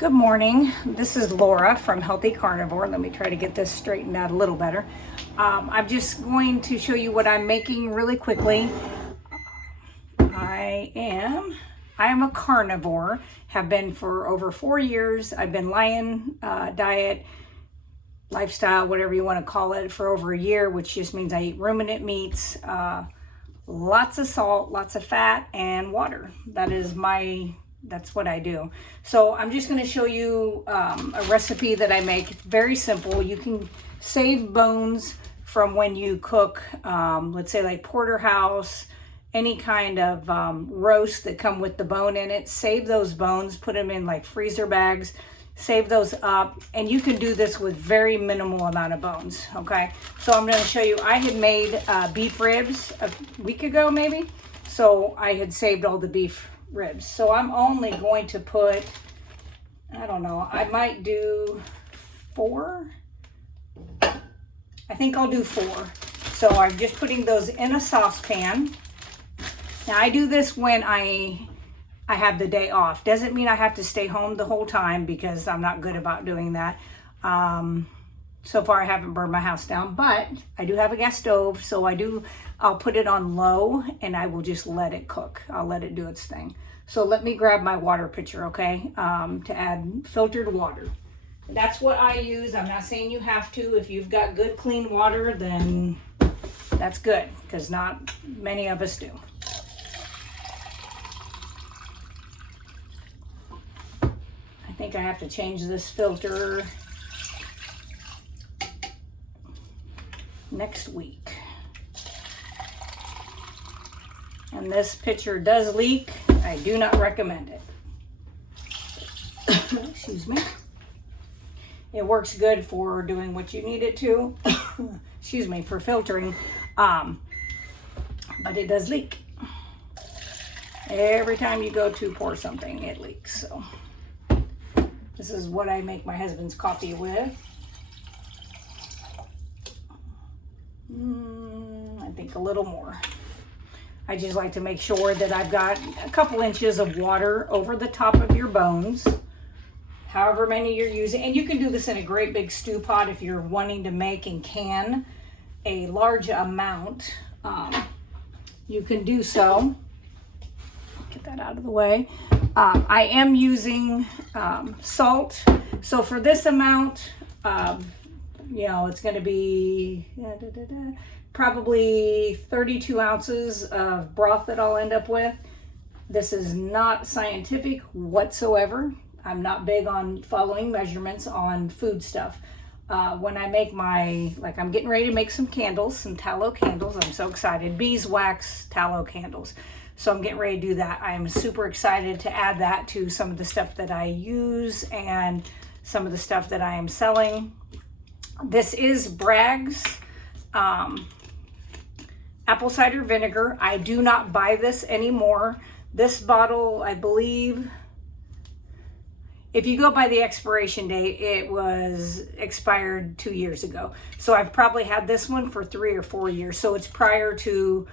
Good morning. This is Laura from Healthy Carnivore. Let me try to get this straightened out a little better. I'm just going to show you what I'm making really quickly. I am a carnivore, have been for over 4 years. I've been lion diet, lifestyle, whatever you want to call it, for over a year, which just means I eat ruminant meats, lots of salt, lots of fat, and water. That's what I do. So I'm just going to show you a recipe that I make. Very simple. You can save bones from when you cook, let's say like porterhouse, any kind of roast that come with the bone in it. Save those bones, put them in like freezer bags, save those up, and you can do this with very minimal amount of bones, okay? So I'm going to show you, I had made beef ribs a week ago maybe, so I had saved all the beef ribs. So I'm only going to put, I don't know, I might do 4. I think I'll do 4. So I'm just putting those in a saucepan. Now I do this when I have the day off. Doesn't mean I have to stay home the whole time, because I'm not good about doing that. So far I haven't burned my house down, but I do have a gas stove, so I'll put it on low and I will just let it cook. I'll let it do its thing. So let me grab my water pitcher, okay, to add filtered water. That's what I use. I'm not saying you have to. If you've got good clean water, then that's good, because not many of us do. I think I have to change this filter next week. And this pitcher does leak. I do not recommend it. Excuse me. It works good for doing what you need it to. Excuse me, for filtering. But it does leak. Every time you go to pour something, it leaks. So this is what I make my husband's coffee with. I think a little more. I just like to make sure that I've got a couple inches of water over the top of your bones, however many you're using. And you can do this in a great big stew pot if you're wanting to make and can a large amount. You can do so. Get that out of the way. I am using salt. So for this amount, it's going to be probably 32 ounces of broth that I'll end up with. This is not scientific whatsoever. I'm not big on following measurements on food stuff. When I make I'm getting ready to make some candles, some tallow candles. I'm so excited. Beeswax tallow candles. So I'm getting ready to do that. I am super excited to add that to some of the stuff that I use and some of the stuff that I am selling. This is Bragg's apple cider vinegar. I do not buy this anymore. This bottle, I believe, if you go by the expiration date, it was expired 2 years ago. So I've probably had this one for 3 or 4 years. So it's prior to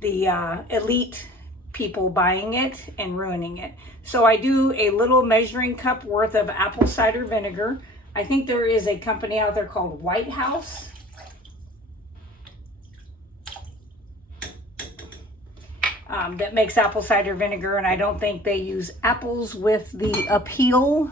the elite people buying it and ruining it. So I do a little measuring cup worth of apple cider vinegar. I think there is a company out there called White House. That makes apple cider vinegar, and I don't think they use apples with the Appeal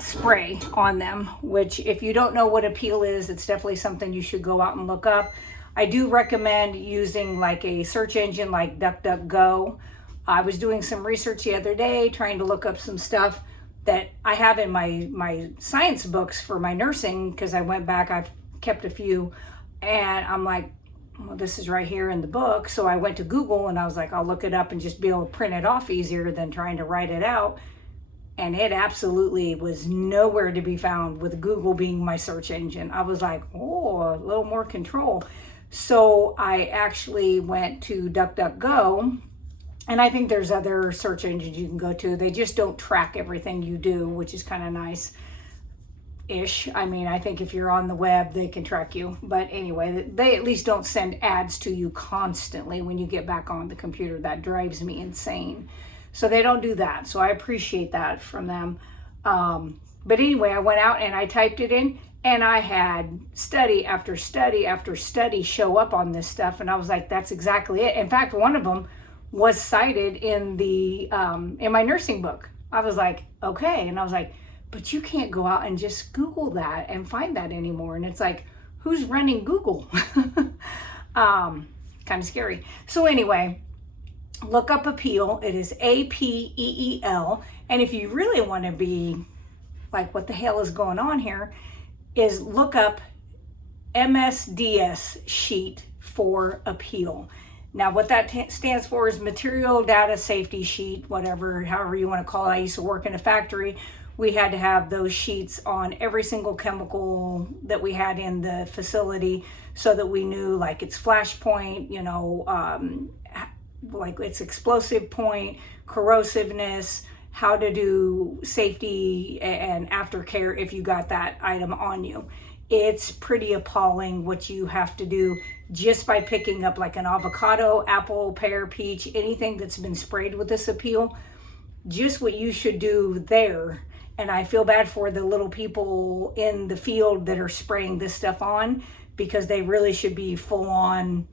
spray on them, which if you don't know what Appeal is, it's definitely something you should go out and look up. I do recommend using like a search engine like DuckDuckGo. I was doing some research the other day trying to look up some stuff that I have in my science books for my nursing, because I went back, I've kept a few, and I'm like, well, this is right here in the book. So I went to Google and I was like, I'll look it up and just be able to print it off easier than trying to write it out. And it absolutely was nowhere to be found, with Google being my search engine. I was like, oh, a little more control. So I actually went to DuckDuckGo, and I think there's other search engines you can go to. They just don't track everything you do, which is kind of nice. Ish. I mean, I think if you're on the web, they can track you. But anyway, they at least don't send ads to you constantly when you get back on the computer. That drives me insane. So they don't do that. So I appreciate that from them. But anyway, I went out and I typed it in, and I had study after study after study show up on this stuff. And I was like, that's exactly it. In fact, one of them was cited in in my nursing book. I was like, okay. And I was like, but you can't go out and just Google that and find that anymore. And it's like, who's running Google? Kind of scary. So anyway, look up Apeel. It is Apeel. And if you really want to be like, what the hell is going on here, is look up MSDS sheet for Apeel. Now, what that stands for is Material Data Safety Sheet, whatever, however you want to call it. I used to work in a factory. We had to have those sheets on every single chemical that we had in the facility so that we knew like its flash point, like its explosive point, corrosiveness, how to do safety and aftercare if you got that item on you. It's pretty appalling what you have to do just by picking up like an avocado, apple, pear, peach, anything that's been sprayed with this Apeel. Just what you should do there. And I feel bad for the little people in the field that are spraying this stuff on, because they really should be full on,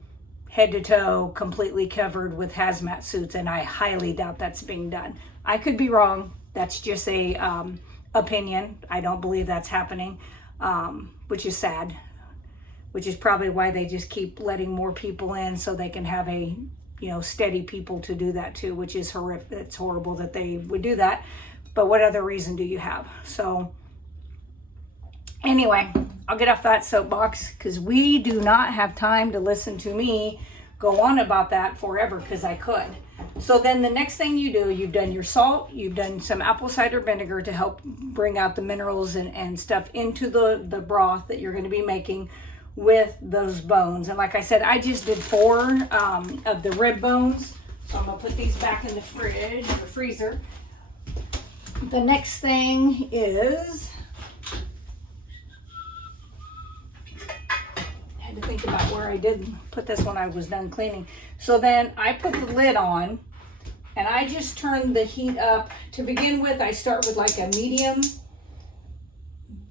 head to toe, completely covered with hazmat suits. And I highly doubt that's being done. I could be wrong. That's just a opinion. I don't believe that's happening, which is sad, which is probably why they just keep letting more people in so they can have steady people to do that too, which is horrific. It's horrible that they would do that. But what other reason do you have? So anyway, I'll get off that soapbox because we do not have time to listen to me go on about that forever, because I could. So then the next thing you do, you've done your salt, you've done some apple cider vinegar to help bring out the minerals and stuff into the broth that you're going to be making with those bones. And like I said, I just did 4 of the rib bones. So I'm going to put these back in the fridge or freezer. The next thing is, I had to think about where I did put this when I was done cleaning. So then I put the lid on and I just turn the heat up. To begin with, I start with like a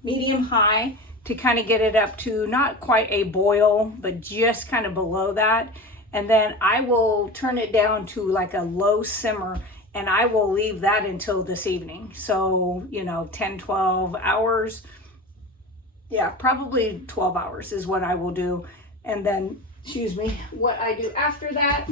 medium high to kind of get it up to not quite a boil, but just kind of below that. And then I will turn it down to like a low simmer, and I will leave that until this evening. So, 10, 12 hours. Yeah, probably 12 hours is what I will do. And then, what I do after that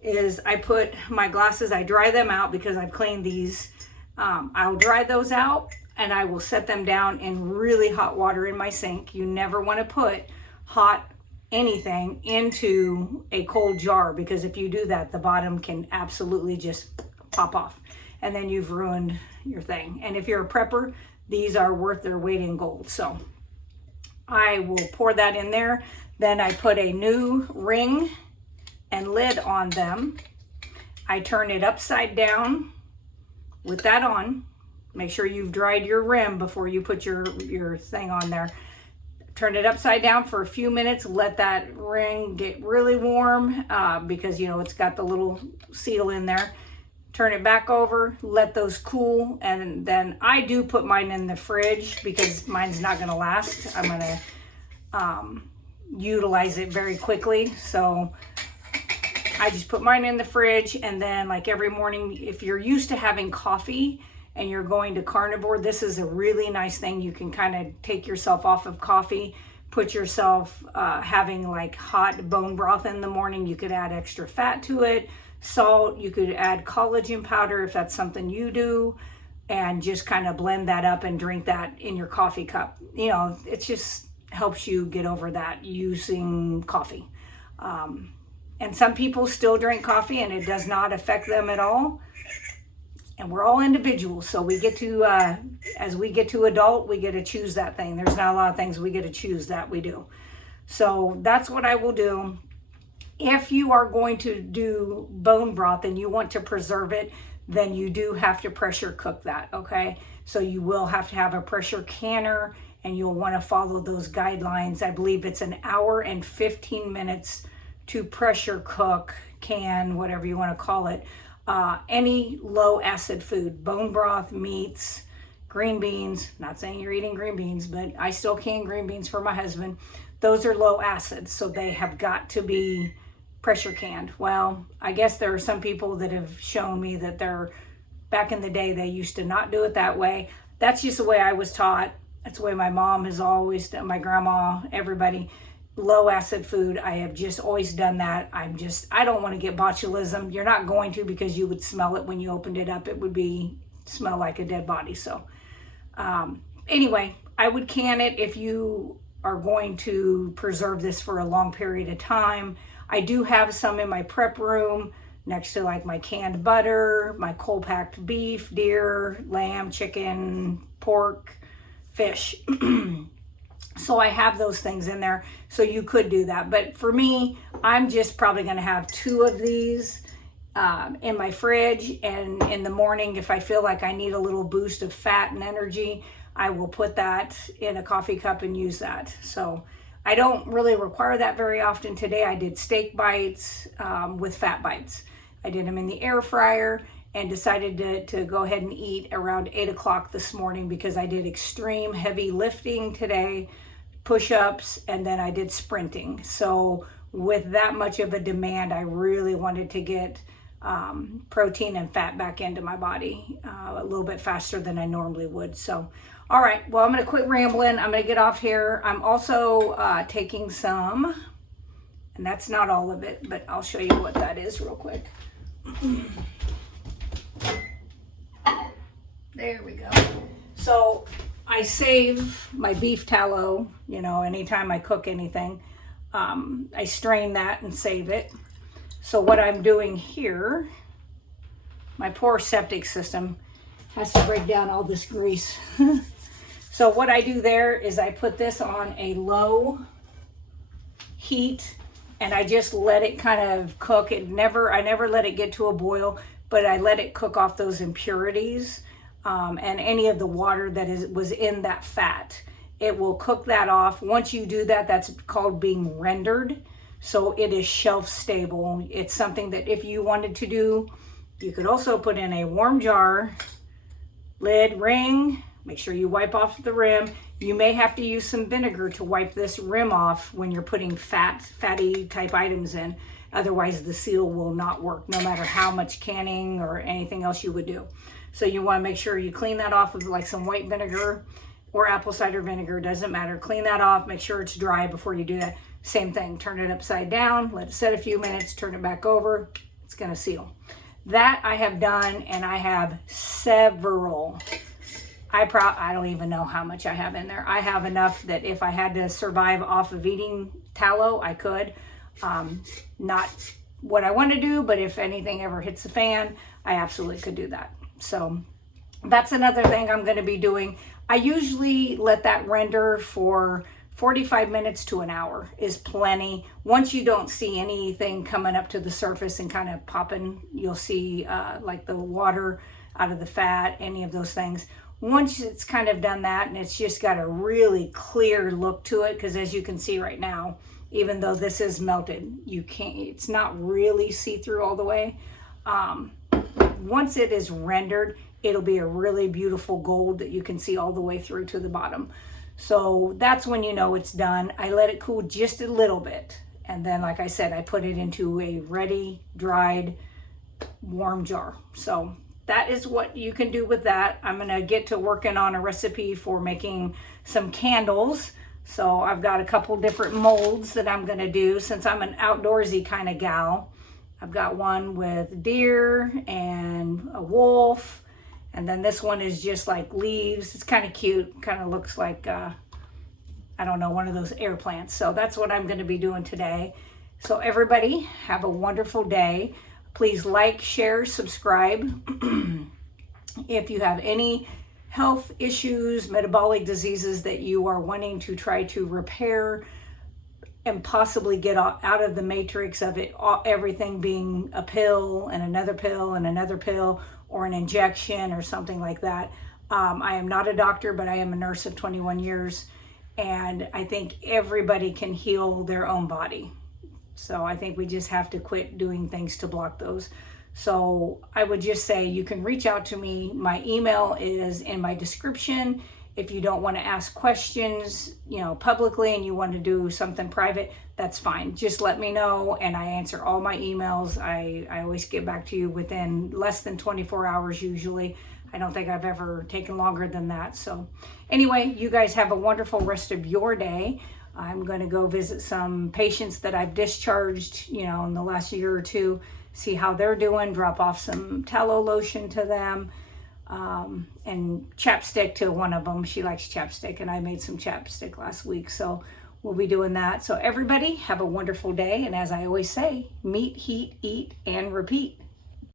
is I put my glasses, I dry them out because I've cleaned these. I'll dry those out and I will set them down in really hot water in my sink. You never want to put hot anything into a cold jar, because if you do that, the bottom can absolutely just pop off and then you've ruined your thing. And if you're a prepper, these are worth their weight in gold. So I will pour that in there. Then I put a new ring and lid on them. I turn it upside down with that on. Make sure you've dried your rim before you put your thing on there. Turn it upside down for a few minutes. Let that ring get really warm because it's got the little seal in there. Turn it back over, let those cool, and then I do put mine in the fridge because mine's not going to last. I'm going to utilize it very quickly. So I just put mine in the fridge, and then like every morning, if you're used to having coffee and you're going to carnivore, this is a really nice thing. You can kind of take yourself off of coffee, put yourself having like hot bone broth in the morning. You could add extra fat to it. Salt, you could add collagen powder if that's something you do, and just kind of blend that up and drink that in your coffee cup. It just helps you get over that using coffee. And some people still drink coffee and it does not affect them at all. And we're all individuals, so we get to, as we get to adult, we get to choose that thing. There's not a lot of things we get to choose that we do. So that's what I will do. If you are going to do bone broth and you want to preserve it, then you do have to pressure cook that, okay? So you will have to have a pressure canner, and you'll want to follow those guidelines. I believe it's an hour and 15 minutes to pressure cook, can, whatever you want to call it. Any low acid food, bone broth, meats, green beans. Not saying you're eating green beans, but I still can green beans for my husband. Those are low acid, so they have got to be pressure canned. Well, I guess there are some people that have shown me that back in the day, they used to not do it that way. That's just the way I was taught. That's the way my mom has always done, my grandma, everybody. Low acid food, I have just always done that. I don't want to get botulism. You're not going to, because you would smell it when you opened it up. It would smell like a dead body. So anyway, I would can it if you are going to preserve this for a long period of time. I do have some in my prep room next to like my canned butter, my cold packed beef, deer, lamb, chicken, pork, fish. So I have those things in there, so you could do that. But for me, I'm just probably going to have 2 of these in my fridge, and in the morning, if I feel like I need a little boost of fat and energy, I will put that in a coffee cup and use that. So I don't really require that very often. Today I did steak bites with fat bites. I did them in the air fryer and decided to go ahead and eat around 8 o'clock this morning, because I did extreme heavy lifting today, push-ups, and then I did sprinting. So with that much of a demand, I really wanted to get protein and fat back into my body a little bit faster than I normally would. So, all right, well, I'm going to quit rambling. I'm going to get off here. I'm also taking some, and that's not all of it, but I'll show you what that is real quick. There we go. So I save my beef tallow, anytime I cook anything. I strain that and save it. So what I'm doing here, my poor septic system has to break down all this grease. So what I do there is I put this on a low heat, and I just let it kind of cook. I never let it get to a boil, but I let it cook off those impurities and any of the water that was in that fat. It will cook that off. Once you do that, that's called being rendered. So it is shelf stable. It's something that if you wanted to do, you could also put in a warm jar, lid, ring, make sure you wipe off the rim. You may have to use some vinegar to wipe this rim off when you're putting fatty type items in. Otherwise the seal will not work, no matter how much canning or anything else you would do. So you want to make sure you clean that off with like some white vinegar or apple cider vinegar, doesn't matter. Clean that off, make sure it's dry before you do that. Same thing, turn it upside down, let it set a few minutes, turn it back over, it's gonna seal. That I have done, and I have several. I don't even know how much I have in there. I have enough that if I had to survive off of eating tallow, I could. Not what I want to do, but if anything ever hits the fan, I absolutely could do that. So that's another thing I'm going to be doing. I usually let that render for 45 minutes to an hour is plenty. Once you don't see anything coming up to the surface and kind of popping, you'll see like the water out of the fat, any of those things. Once it's kind of done that and it's just got a really clear look to it, because as you can see right now, even though this is melted, it's not really see-through all the way. Once it is rendered, it'll be a really beautiful gold that you can see all the way through to the bottom. So that's when you know it's done. I let it cool just a little bit. And then, like I said, I put it into a ready, dried, warm jar. So that is what you can do with that. I'm gonna get to working on a recipe for making some candles. So I've got a couple different molds that I'm gonna do since I'm an outdoorsy kind of gal. I've got one with deer and a wolf. And then this one is just like leaves. It's kind of cute. Kind of looks like, I don't know, one of those air plants. So that's what I'm going to be doing today. So everybody, have a wonderful day. Please like, share, subscribe. If you have any health issues, metabolic diseases that you are wanting to try to repair and possibly get out of the matrix of it, everything being a pill and another pill and another pill, or an injection or something like that. I am not a doctor, but I am a nurse of 21 years. And I think everybody can heal their own body. So I think we just have to quit doing things to block those. So I would just say you can reach out to me. My email is in my description. If you don't want to ask questions, publicly, and you want to do something private, that's fine. Just let me know, and I answer all my emails. I always get back to you within less than 24 hours usually. I don't think I've ever taken longer than that. So anyway, you guys have a wonderful rest of your day. I'm going to go visit some patients that I've discharged, in the last year or two, see how they're doing, drop off some tallow lotion to them. And chapstick to one of them. She likes chapstick, and I made some chapstick last week, so we'll be doing that. So everybody have a wonderful day, and as I always say, meet, heat, eat, and repeat.